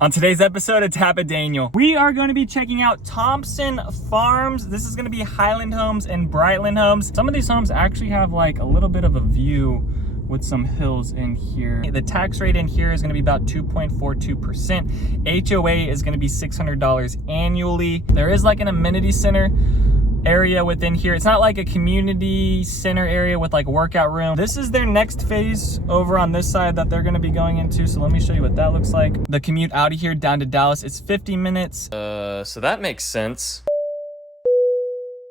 On today's episode of DAPA.DANIEL, we are going to be checking out Thompson Farms. This is going to be Highland Homes and Brightland Homes. Some of these homes actually have like a little bit of a view with some hills in here. The tax rate in here is going to be about 2.42%. HOA is going to be $600 annually. There is like an amenity center area within here. It's not like a community center area with like workout room. This is their next phase over on this side that they're going to be going into. So let me show you what that looks like. The commute out of here down to Dallas is 50 minutes. So that makes sense.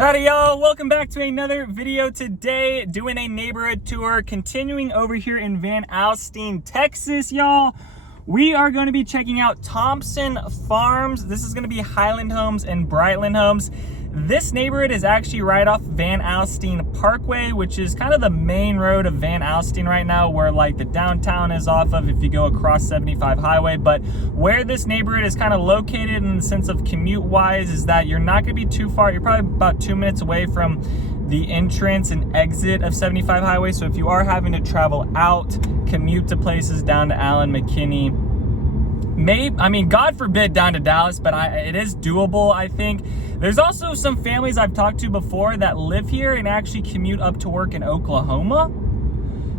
Howdy y'all, welcome back to another video. Today doing a neighborhood tour, continuing over here in Van Alstyne, Texas, y'all. We are going to be checking out Thompson Farms. This is going to be Highland Homes and Brightland Homes. This neighborhood is actually right off Van Alstyne Parkway, which is kind of the main road of Van Alstyne right now, where like the downtown is off of if you go across 75 highway. But where this neighborhood is kind of located in the sense of commute wise is that you're not going to be too far. You're probably about 2 minutes away from the entrance and exit of 75 highway. So if you are having to travel out, commute to places down to Allen, McKinney, God forbid down to Dallas, but it is doable, I think. There's also some families I've talked to before that live here and actually commute up to work in Oklahoma.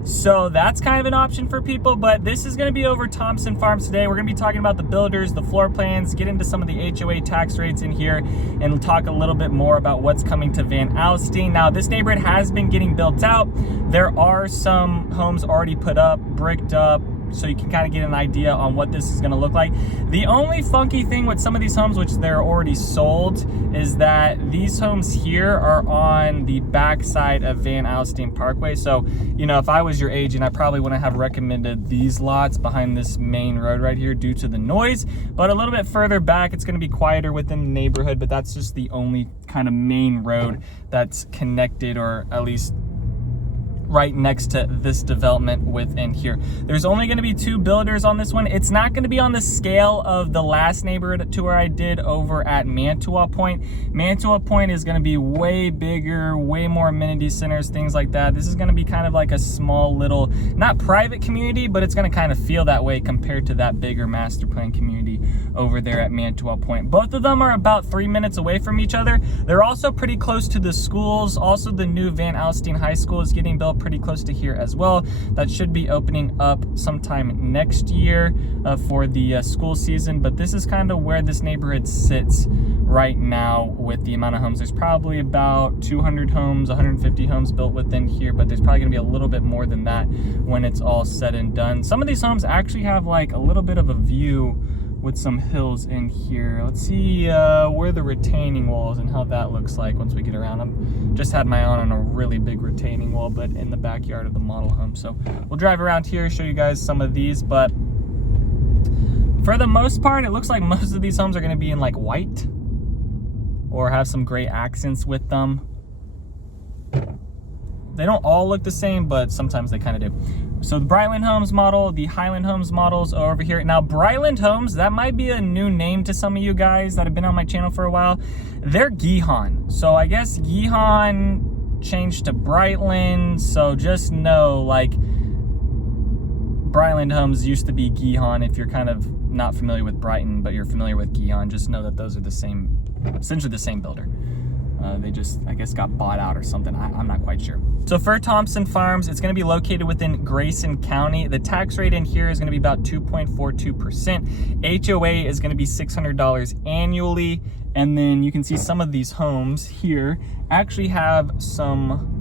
So that's kind of an option for people, but this is going to be over Thompson Farms today. We're going to be talking about the builders, the floor plans, get into some of the HOA tax rates in here, and talk a little bit more about what's coming to Van Alstyne. Now, this neighborhood has been getting built out. There are some homes already put up, bricked up, so you can kind of get an idea on what this is going to look like. The only funky thing with some of these homes, which they're already sold, is that these homes here are on the backside of Van Alstyne Parkway. So, you know, if I was your agent, I probably wouldn't have recommended these lots behind this main road right here due to the noise. But a little bit further back, it's going to be quieter within the neighborhood, but that's just the only kind of main road that's connected, or at least right next to this development within here. There's only going to be 2 builders on this one. It's not going to be on the scale of the last neighborhood tour I did over at Mantua Point. Mantua Point is going to be way bigger, way more amenity centers, things like that. This is going to be kind of like a small little, not private community, but it's going to kind of feel that way compared to that bigger master plan community over there at Mantua Point. Both of them are about 3 minutes away from each other. They're also pretty close to the schools. Also, the new Van Alstyne High School is getting built pretty close to here as well. That should be opening up sometime next year for the school season. But this is kind of where this neighborhood sits right now with the amount of homes. There's probably about 200 homes, 150 homes built within here, but there's probably gonna be a little bit more than that when it's all said and done. Some of these homes actually have like a little bit of a view with some hills in here. Let's see where the retaining wall is and how that looks like once we get around them. Just had my eye on a really big retaining wall, but in the backyard of the model home. So we'll drive around here, show you guys some of these, but for the most part, it looks like most of these homes are gonna be in like white or have some gray accents with them. They don't all look the same, but sometimes they kind of do. So the Brightland Homes model, the Highland Homes models are over here. Now, Brightland Homes, that might be a new name to some of you guys that have been on my channel for a while. They're Gihon. So I guess Gihon changed to Brightland. So just know, like, Brightland Homes used to be Gihon. If you're kind of not familiar with Brighton, but you're familiar with Gihon, just know that those are the same, essentially the same builder. They just, I guess, got bought out or something. I'm not quite sure. So for Thompson Farms, it's going to be located within Grayson County. The tax rate in here is going to be about 2.42%. HOA is going to be $600 annually. And then you can see some of these homes here actually have some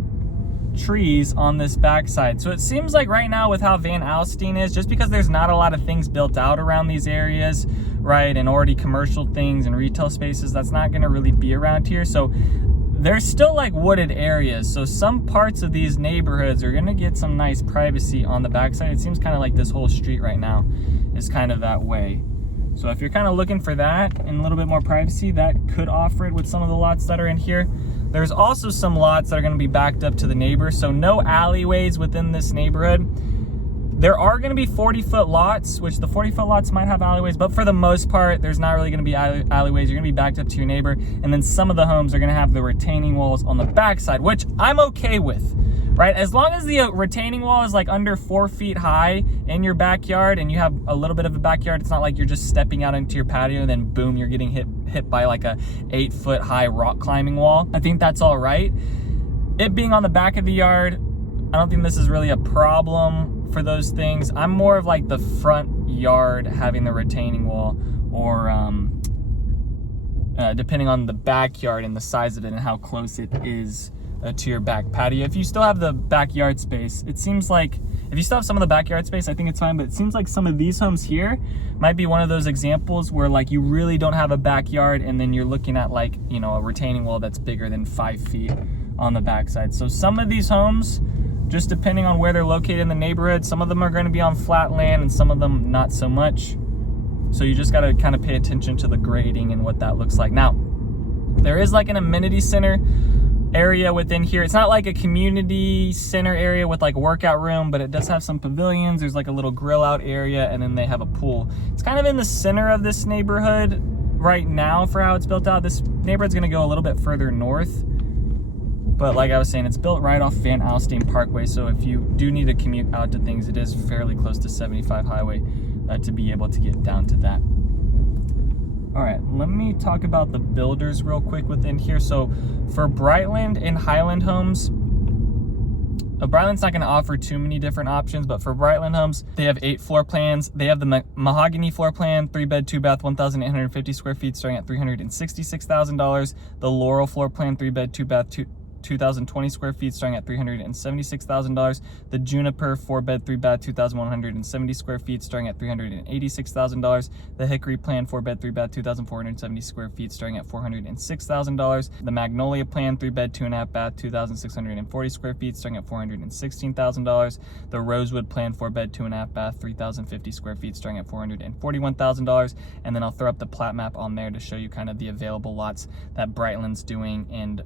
trees on this backside. So it seems like right now with how Van Alstyne is, just because there's not a lot of things built out around these areas, right, and already commercial things and retail spaces, that's not going to really be around here. So there's still like wooded areas. So some parts of these neighborhoods are going to get some nice privacy on the backside. It seems kind of like this whole street right now is kind of that way. So if you're kind of looking for that and a little bit more privacy, that could offer it with some of the lots that are in here. There's also some lots that are going to be backed up to the neighbor. So no alleyways within this neighborhood. There are going to be 40-foot lots, which the 40-foot lots might have alleyways, but for the most part, there's not really going to be alleyways. You're going to be backed up to your neighbor, and then some of the homes are going to have the retaining walls on the backside, which I'm okay with. right? As long as the retaining wall is like under 4 feet high in your backyard and you have a little bit of a backyard, it's not like you're just stepping out into your patio and then boom, you're getting hit by like a 8 foot high rock climbing wall. I think that's all right. It being on the back of the yard, I don't think this is really a problem for those things. I'm more of like the front yard having the retaining wall, or depending on the backyard and the size of it and how close it is to your back patio. If you still have the backyard space, it seems like, if you still have some of the backyard space, I think it's fine, but it seems like some of these homes here might be one of those examples where like you really don't have a backyard and then you're looking at like, you know, a retaining wall that's bigger than 5 feet on the backside. So some of these homes, just depending on where they're located in the neighborhood, some of them are going to be on flat land and some of them not so much. So you just got to kind of pay attention to the grading and what that looks like. Now, there is like an amenity center area within here. It's not like a community center area with like workout room, but it does have some pavilions. There's like a little grill out area, and then they have a pool. It's kind of in the center of this neighborhood right now for how it's built out. This neighborhood's going to go a little bit further north, but like I was saying, it's built right off Van Alstyne Parkway, so if you do need to commute out to things, it is fairly close to 75 highway to be able to get down to that. All right, let me talk about the builders real quick within here. So for Brightland and Highland Homes, Brightland's not going to offer too many different options, but for Brightland Homes, they have 8 floor plans. They have the mahogany floor plan, 3 bed, 2 bath, 1,850 square feet, starting at $366,000. The Laurel floor plan, 3 bed, 2 bath, 2,020 square feet, starting at $376,000. The Juniper 4 bed, 3 bath, 2,170 square feet, starting at $386,000. The Hickory plan 4 bed, 3 bath, 2,470 square feet, starting at $406,000. The Magnolia plan 3 bed, 2.5 bath, 2,640 square feet, starting at $416,000. The Rosewood plan 4 bed, 2.5 bath, 3,050 square feet, starting at $441,000. And then I'll throw up the plat map on there to show you kind of the available lots that Brightland's doing and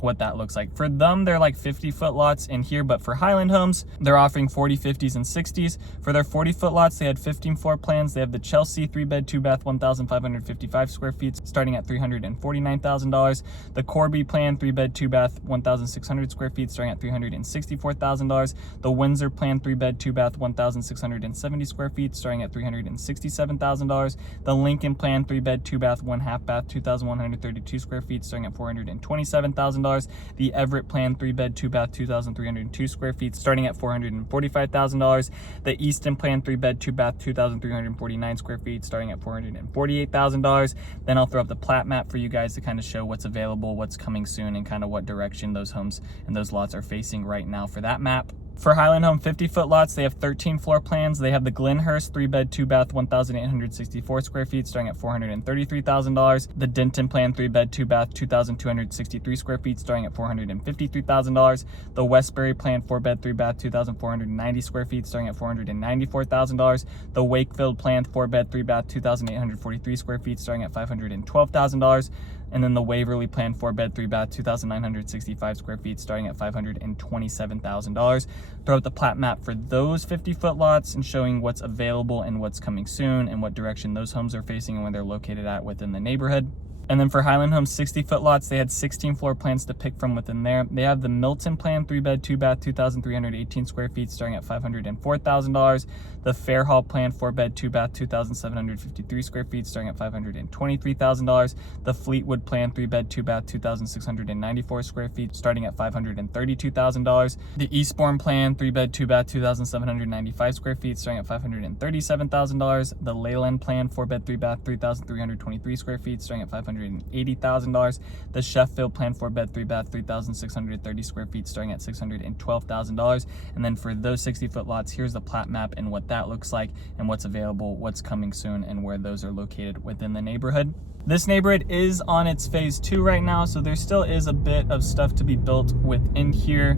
what that looks like. For them, they're like 50-foot lots in here, but for Highland Homes, they're offering 40, 50s, and 60s. For their 40-foot lots, they had 15 floor plans. They have the Chelsea 3 bed, 2 bath, 1,555 square feet, starting at $349,000. The Corby plan 3 bed, 2 bath, 1,600 square feet, starting at $364,000. The Windsor plan 3 bed, 2 bath, 1,670 square feet, starting at $367,000. The Lincoln plan 3 bed, 2 bath, 1.5 bath, 2,132 square feet, starting at $427,000. The Everett plan 3 bed, 2 bath, 2,302 square feet, starting at $445,000. The Easton plan 3 bed, 2 bath, 2,349 square feet, starting at $448,000. Then I'll throw up the plat map for you guys to kind of show what's available, what's coming soon, and kind of what direction those homes and those lots are facing right now for that map. For Highland Home 50-foot lots, they have 13 floor plans. They have the Glenhurst 3 bed, 2 bath, 1,864 square feet, starting at $433,000. The Denton plan 3 bed, 2 bath, 2,263 square feet, starting at $453,000. The Westbury plan 4 bed, 3 bath, 2,490 square feet, starting at $494,000. The Wakefield plan 4 bed, 3 bath, 2,843 square feet, starting at $512,000. And then the Waverly plan 4 bed, 3 bath, 2,965 square feet, starting at $527,000. Throw out the plat map for those 50-foot lots and showing what's available and what's coming soon and what direction those homes are facing and where they're located at within the neighborhood. And then for Highland Homes 60-foot lots, they had 16 floor plans to pick from within there. They have the Milton plan 3 bed, 2 bath, 2,318 square feet, starting at $504,000. The Fairhall plan 4 bed, 2 bath, 2,753 square feet, starting at $523,000. The Fleetwood plan 3 bed, 2 bath, 2,694 square feet, starting at $532,000. The Eastbourne plan 3 bed, 2 bath, 2,795 square feet, starting at $537,000. The Leyland plan 4 bed, 3 bath, 3,323 square feet, starting at $580,000. The Sheffield plan 4 bed, 3 bath, 3,630 square feet, starting at $612,000. And then for those 60-foot lots, here's the plat map and what that looks like and what's available, what's coming soon, and where those are located within the neighborhood. This neighborhood is on its phase 2 right now, so there still is a bit of stuff to be built within here.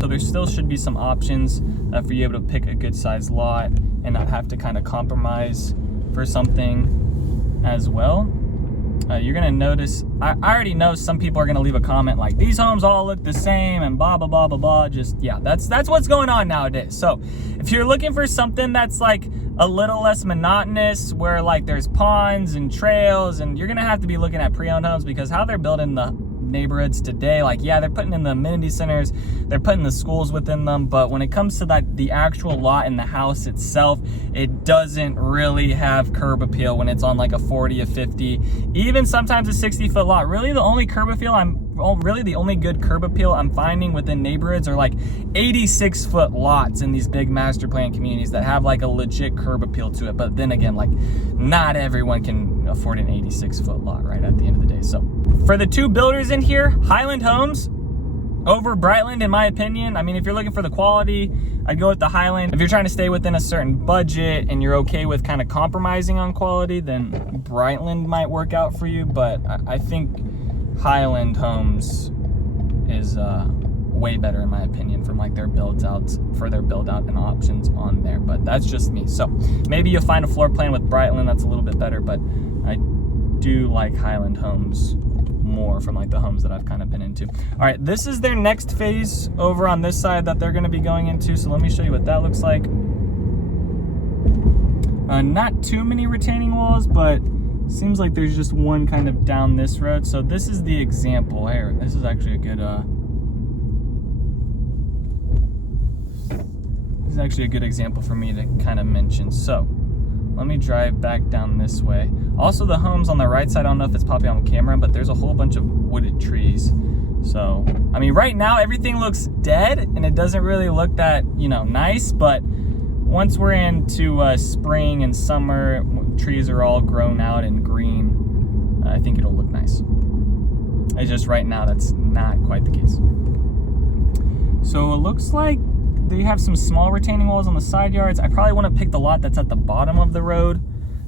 So there still should be some options for you able to pick a good sized lot and not have to kind of compromise for something as well. You're gonna notice, I already know some people are gonna leave a comment like, these homes all look the same and blah, blah, blah, blah, blah. Just, yeah, that's what's going on nowadays. So if you're looking for something that's like a little less monotonous, where like there's ponds and trails, and you're gonna have to be looking at pre-owned homes, because how they're building neighborhoods today. Like, yeah, they're putting in the amenity centers, they're putting the schools within them, but when it comes to that, the actual lot in the house itself, it doesn't really have curb appeal when it's on like a 40, a 50, even sometimes a 60-foot lot. Really, the only curb appeal the only good curb appeal I'm finding within neighborhoods are like 86-foot lots in these big master plan communities that have like a legit curb appeal to it. But then again, like, not everyone can afford an 86-foot lot, right, at the end of the day. So for the two builders in here, Highland Homes over Brightland, in my opinion. I mean, if you're looking for the quality, I'd go with the Highland. If you're trying to stay within a certain budget and you're okay with kind of compromising on quality, then Brightland might work out for you. But I think Highland Homes is way better, in my opinion, from like their build out and options on there. But that's just me. So maybe you'll find a floor plan with Brightland that's a little bit better, but I do like Highland Homes more from like the homes that I've kind of been into. All right, this is their next phase over on this side that they're going to be going into. So let me show you what that looks like. Not too many retaining walls, but seems like there's just one kind of down this road. So this is the example here. This is actually a good this is actually a good example for me to kind of mention. So let me drive back down this way. Also, the homes on the right side, I don't know if it's popping on camera, but there's a whole bunch of wooded trees. So I mean, right now everything looks dead and it doesn't really look that, you know, nice, but once we're into spring and summer, trees are all grown out and green, I think it'll look nice. It's just right now that's not quite the case. So it looks like they have some small retaining walls on the side yards. I probably want to pick the lot that's at the bottom of the road.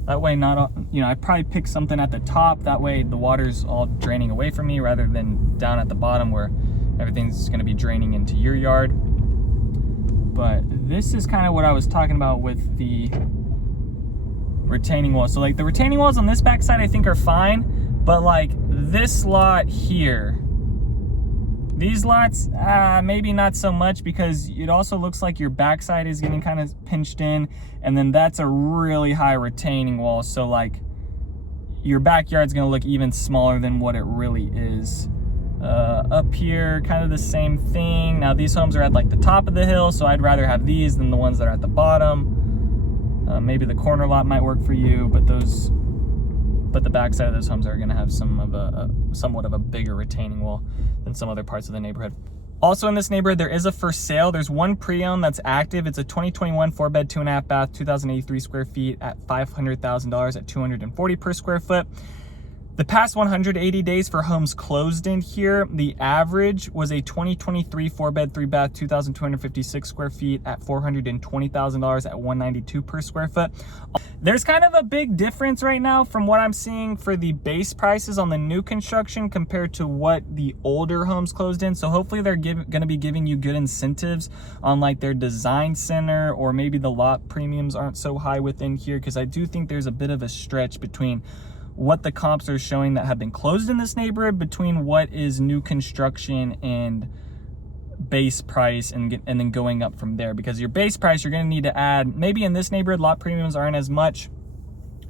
That way, I'd probably pick something at the top. That way the water's all draining away from me rather than down at the bottom where everything's going to be draining into your yard. But this is kind of what I was talking about with the retaining walls. So like the retaining walls on this backside I think are fine, but like this lot here, these lots, maybe not so much, because it also looks like your backside is getting kind of pinched in, and then that's a really high retaining wall. So like your backyard's gonna look even smaller than what it really is. Up here, kind of the same thing. Now these homes are at like the top of the hill, so I'd rather have these than the ones that are at the bottom. Maybe the corner lot might work for you, but the backside of those homes are going to have somewhat of a bigger retaining wall than some other parts of the neighborhood. Also in this neighborhood, there is a for sale. There's one pre-owned that's active. It's a 2021 4-bed, 2.5 bath, 2,083 square feet at $500,000 at $240 per square foot. The past 180 days for homes closed in here, the average was a 2023 4-bed, 3-bath, 2,256 square feet at $420,000 at $192 per square foot. There's kind of a big difference right now from what I'm seeing for the base prices on the new construction compared to what the older homes closed in. So hopefully they're going to be giving you good incentives on like their design center, or maybe the lot premiums aren't so high within here, because I do think there's a bit of a stretch between what the comps are showing that have been closed in this neighborhood between what is new construction and base price, and then going up from there. Because your base price, you're going to need to add, maybe in this neighborhood lot premiums aren't as much,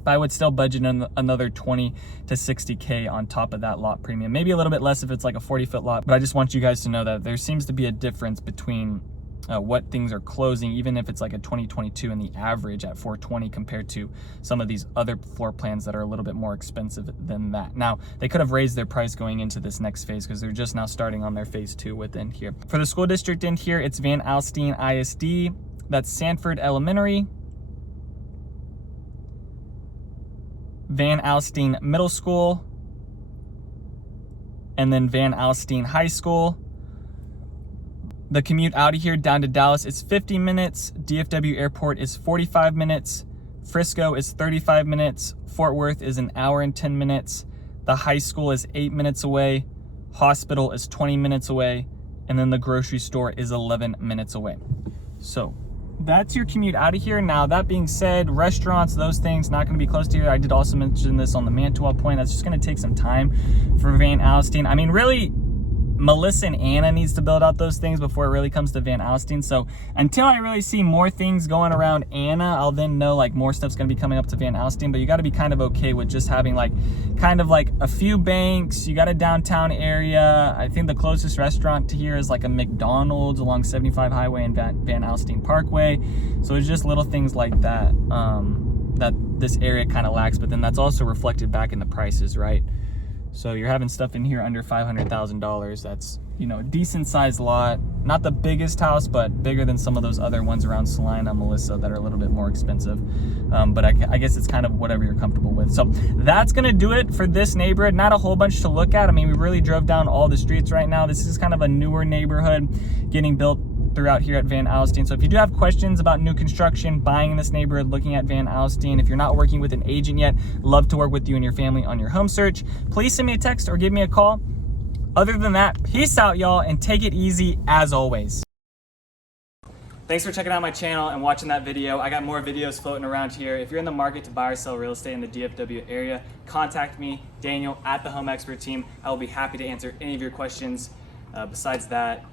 but I would still budget another 20 to 60K on top of that lot premium. Maybe a little bit less if it's like a 40-foot lot, but I just want you guys to know that there seems to be a difference between what things are closing, even if it's like a 2022 and the average at 420 compared to some of these other floor plans that are a little bit more expensive than that. Now, they could have raised their price going into this next phase because they're just now starting on their phase 2 within here. For the school district in here, it's Van Alstyne ISD, that's Sanford Elementary, Van Alstyne Middle School, and then Van Alstyne High School. The commute out of here down to Dallas is 50 minutes. DFW Airport is 45 minutes. Frisco is 35 minutes. Fort Worth is an hour and 10 minutes. The high school is 8 minutes away. Hospital is 20 minutes away. And then the grocery store is 11 minutes away. So that's your commute out of here. Now, that being said, restaurants, those things, not going to be close to here. I did also mention this on the Mantua point. That's just going to take some time for Van Alstyne. I mean, really, Melissa and Anna needs to build out those things before it really comes to Van Alstyne. So until I really see more things going around Anna, I'll then know like more stuff's gonna be coming up to Van Alstyne. But you gotta be kind of okay with just having like kind of like a few banks. You got a downtown area. I think the closest restaurant to here is like a McDonald's along 75 Highway and Van Alstyne Parkway. So it's just little things like that that this area kind of lacks, but then that's also reflected back in the prices, right? So you're having stuff in here under $500,000. That's, you know, a decent sized lot. Not the biggest house, but bigger than some of those other ones around Salina, Melissa, that are a little bit more expensive. But I guess it's kind of whatever you're comfortable with. So that's gonna do it for this neighborhood. Not a whole bunch to look at. I mean, we really drove down all the streets right now. This is kind of a newer neighborhood getting built throughout here at Van Alstyne. So if you do have questions about new construction, buying in this neighborhood, looking at Van Alstyne, if you're not working with an agent yet, love to work with you and your family on your home search, please send me a text or give me a call. Other than that, peace out, y'all, and take it easy as always. Thanks for checking out my channel and watching that video. I got more videos floating around here. If you're in the market to buy or sell real estate in the DFW area, contact me, Daniel, at the Home Expert Team. I will be happy to answer any of your questions. Besides that,